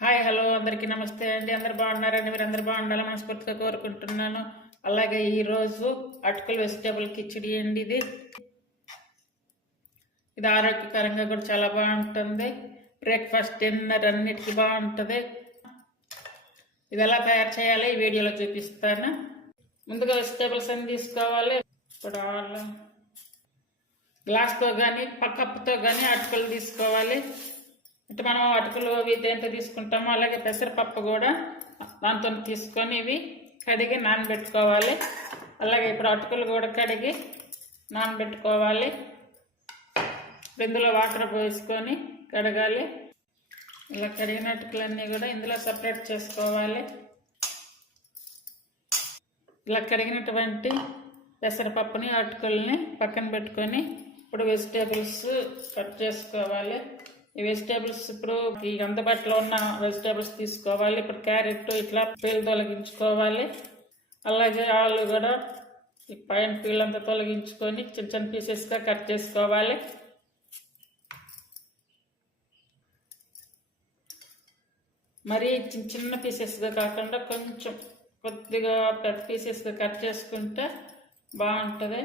Hi hello అందరికీ నమస్తే అండి. అందరు బాగున్నారండి? మీరు అందరు బాగుండాలని మనస్ఫూర్తిగా కోరుకుంటున్నాను. అలాగే ఈరోజు అటుకులు వెజిటేబుల్ కిచిడి అండి. ఇది ఆరోగ్యకరంగా కూడా చాలా బాగుంటుంది. బ్రేక్ఫాస్ట్ డిన్నర్ అన్నిటికీ బాగుంటుంది. ఇది ఎలా తయారు చేయాలో ఈ వీడియోలో చూపిస్తాను. ముందుగా వెజిటేబుల్స్ అన్ని తీసుకోవాలి. ఇప్పుడు గ్లాస్తో కానీ కప్పుతో కానీ అటుకులు తీసుకోవాలి. అంటే మనం అటుకులు దేంతో తీసుకుంటామో అలాగే పెసరపప్పు కూడా దాంతో తీసుకొని ఇవి కడిగి నానబెట్టుకోవాలి. అలాగే ఇప్పుడు అటుకులు కూడా కడిగి నానబెట్టుకోవాలి. ఇందులో వాటర్ పోసుకొని కడగాలి. ఇలా కడిగిన అటుకులన్నీ కూడా ఇందులో సపరేట్ చేసుకోవాలి. ఇలా కడిగినటువంటి పెసరపప్పుని అటుకుల్ని పక్కన పెట్టుకొని ఇప్పుడు వెజిటేబుల్స్ కట్ చేసుకోవాలి. ఈ వెజిటేబుల్స్ ఇప్పుడు ఈ అందుబాటులో ఉన్న వెజిటేబుల్స్ తీసుకోవాలి. ఇప్పుడు క్యారెట్ ఇట్లా పీలు తొలగించుకోవాలి. అలాగే ఆలు కూడా ఈ పైన పీలంతా తొలగించుకొని చిన్న చిన్న పీసెస్గా కట్ చేసుకోవాలి. మరి చిన్న చిన్న పీసెస్గా కాకుండా కొంచెం కొద్దిగా పెద్ద పీసెస్గా కట్ చేసుకుంటే బాగుంటుంది.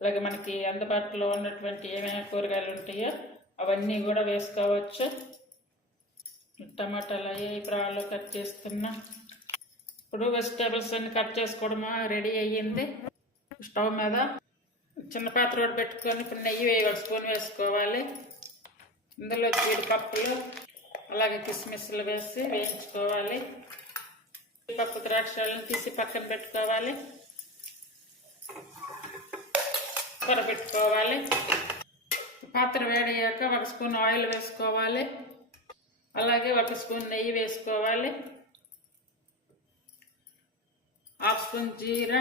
అలాగే మనకి అందుబాటులో ఉన్నటువంటి ఏమైనా కూరగాయలు ఉంటాయో అవన్నీ కూడా వేసుకోవచ్చు. టమాటాలు అయ్యి ఇప్పుడు ఆలు కట్ చేస్తున్నా. ఇప్పుడు వెజిటేబుల్స్ అన్ని కట్ చేసుకోవడం రెడీ అయ్యింది. స్టవ్ మీద చిన్న పాత్ర కూడా పెట్టుకొని ఇప్పుడు నెయ్యి ఒక స్పూన్ వేసుకోవాలి. ఇందులో జీడిపప్పులు అలాగే కిస్మిస్లు వేసి వేయించుకోవాలి. పప్పు ద్రాక్షలను తీసి పక్కన పెట్టుకోవాలి. పెట్టుకోవాలి. పాత్ర వేడయ్యాక ఒక స్పూన్ ఆయిల్ వేసుకోవాలి. అలాగే ఒక స్పూన్ నెయ్యి వేసుకోవాలి. హాఫ్ స్పూన్ జీరా,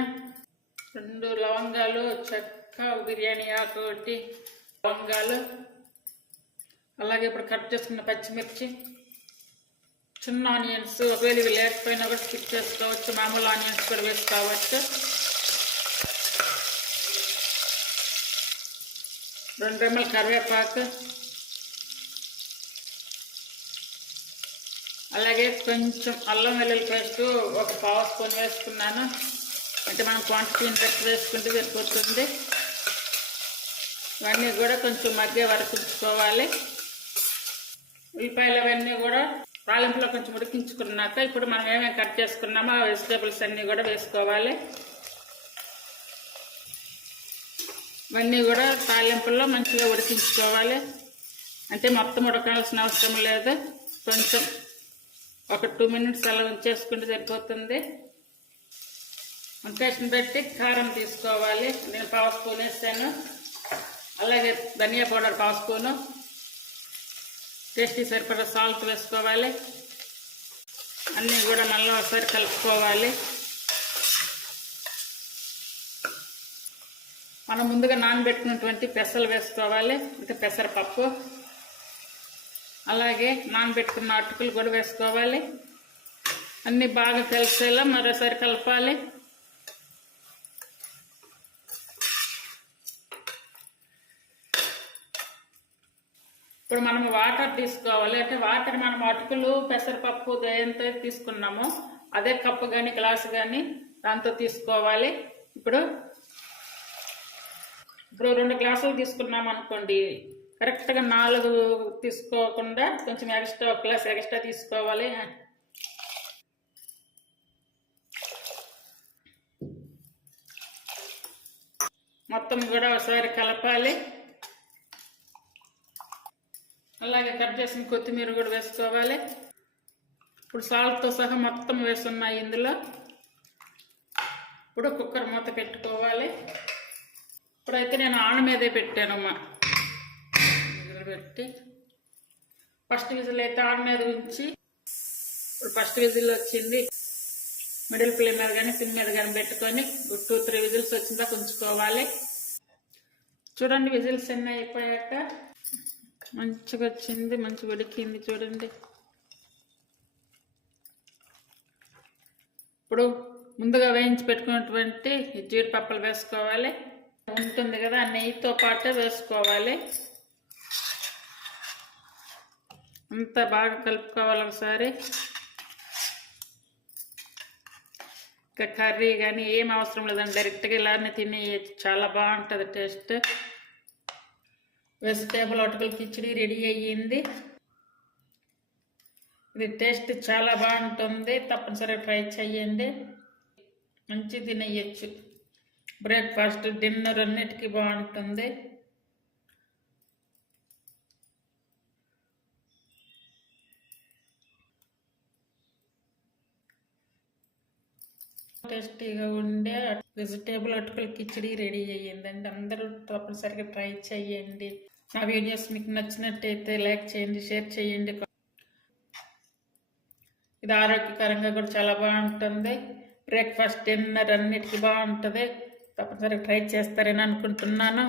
2 లవంగాలు, చెక్క, బిర్యానీ ఆకు ఒకటి, లవంగాలు, అలాగే ఇప్పుడు కట్ చేసుకున్న పచ్చిమిర్చి, చిన్న ఆనియన్స్. ఒకవేళ ఇవి లేకపోయినా కూడా స్కిప్ చేసుకోవచ్చు. మామూలు ఆనియన్స్ కూడా వేసుకోవచ్చు. 2 రెమ్మల కరివేపాకు, అలాగే కొంచెం అల్లం వెల్లుల్లి పేస్ట్ ఒక పావు స్పూన్ వేసుకున్నాను. అంటే మనం క్వాంటిటీని బట్టి వేసుకుంటే సరిపోతుంది. ఇవన్నీ కూడా కొంచెం మధ్య వరకు ఉంచుకోవాలి. ఉల్లిపాయలు అవన్నీ కూడా తాలింపులో కొంచెం ఉడికించుకున్నాక ఇప్పుడు మనం ఏమేమి కట్ చేసుకున్నామో ఆ వెజిటేబుల్స్ అన్నీ కూడా వేసుకోవాలి. ఇవన్నీ కూడా తాలింపుల్లో మంచిగా ఉడికించుకోవాలి. అంటే మొత్తం ఉడకాల్సిన అవసరం లేదు. కొంచెం ఒక 2 మినిట్స్ అలా ఉంచేసుకుంటే సరిపోతుంది. టేస్ట్ని బట్టి కారం తీసుకోవాలి. నేను పావు స్పూన్ వేసాను. అలాగే ధనియా పౌడర్ పావు స్పూను, టేస్ట్కి సరిపడా సాల్ట్ వేసుకోవాలి. అన్నీ కూడా మళ్ళీ ఒకసారి కలుపుకోవాలి. మనం ముందుగా నానబెట్టుకున్నటువంటి పెసలు వేసుకోవాలి. అంటే పెసరపప్పు, అలాగే నానబెట్టుకున్న అటుకులు కూడా వేసుకోవాలి. అన్నీ బాగా కలిసేలా మరోసారి కలపాలి. ఇప్పుడు మనం వాటర్ తీసుకోవాలి. అంటే వాటర్ మనం అటుకులు పెసరపప్పు ఎంత తీసుకున్నామో అదే కప్పు కానీ గ్లాసు కానీ దాంతో తీసుకోవాలి. ఇప్పుడు 2 గ్లాసులు తీసుకున్నాం అనుకోండి, కరెక్ట్గా 4 తీసుకోకుండా కొంచెం ఎక్స్ట్రా, 1 గ్లాస్ ఎక్స్ట్రా తీసుకోవాలి. మొత్తం కూడా ఒకసారి కలపాలి. అలాగే కట్ చేసిన కొత్తిమీర కూడా వేసుకోవాలి. ఇప్పుడు సాల్ట్తో సహా మొత్తం వేస్తున్నాయి ఇందులో. ఇప్పుడు కుక్కర్ మూత పెట్టుకోవాలి. ఇప్పుడైతే నేను ఆన మీదే పెట్టానమ్మా. పెట్టి ఫస్ట్ విజిల్ అయితే ఆన మీద ఉంచి, ఇప్పుడు ఫస్ట్ విజిల్ వచ్చింది. మిడిల్ ఫ్లేమ్ మీద కానీ సిమ్ మీద కానీ పెట్టుకొని 2-3 విజిల్స్ వచ్చిందాక ఉంచుకోవాలి. చూడండి విజిల్స్ అన్నీ అయిపోయాక మంచిగా వచ్చింది, మంచిగా ఉడికింది చూడండి. ఇప్పుడు ముందుగా వేయించి పెట్టుకున్నటువంటి జీడిపప్పులు వేసుకోవాలి. ఉంటుంది కదా, నెయ్యితో పాటే వేసుకోవాలి. అంతా బాగా కలుపుకోవాలి ఒకసారి. ఇంకా కర్రీ కానీ ఏం అవసరం లేదండి, డైరెక్ట్గా ఇలానే తినేయచ్చు, చాలా బాగుంటుంది టేస్ట్. వెజిటేబుల్ అటుకుల కిచిడి రెడీ అయ్యింది. ఇది టేస్ట్ చాలా బాగుంటుంది, తప్పనిసరిగా ట్రై చేయండి. మంచి తినేయచ్చు, బ్రేక్ఫాస్ట్ డిన్నర్ అన్నిటికీ బాగుంటుంది. టేస్టీగా ఉండే వెజిటేబుల్ అటుకుల కిచిడి రెడీ అయ్యిందండి. అందరూ తప్పనిసరిగా ట్రై చేయండి. నా వీడియోస్ మీకు నచ్చినట్టయితే లైక్ చేయండి, షేర్ చేయండి. ఇది ఆరోగ్యకరంగా కూడా చాలా బాగుంటుంది, బ్రేక్ఫాస్ట్ డిన్నర్ అన్నిటికీ బాగుంటుంది. తప్పనిసరిగా ట్రై చేస్తారని అనుకుంటున్నాను.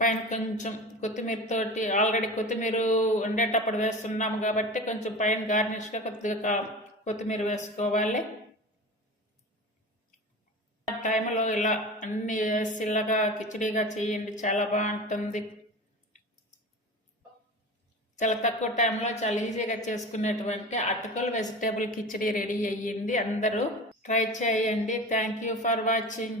పైన కొంచెం కొత్తిమీరతోటి, ఆల్రెడీ కొత్తిమీర వండేటప్పుడు వేస్తున్నాము కాబట్టి కొంచెం పైన గార్నిష్గా కొద్దిగా కొత్తిమీర వేసుకోవాలి. టైంలో ఇలా అన్ని వేసి ఇలాగా కిచిడీగా చేయండి, చాలా బాగుంటుంది. చాలా తక్కువ టైంలో చాలా ఈజీగా చేసుకునేటువంటి అటుకుల వెజిటేబుల్ కిచిడీ రెడీ అయ్యింది. అందరూ ట్రై చేయండి. Thank you for watching.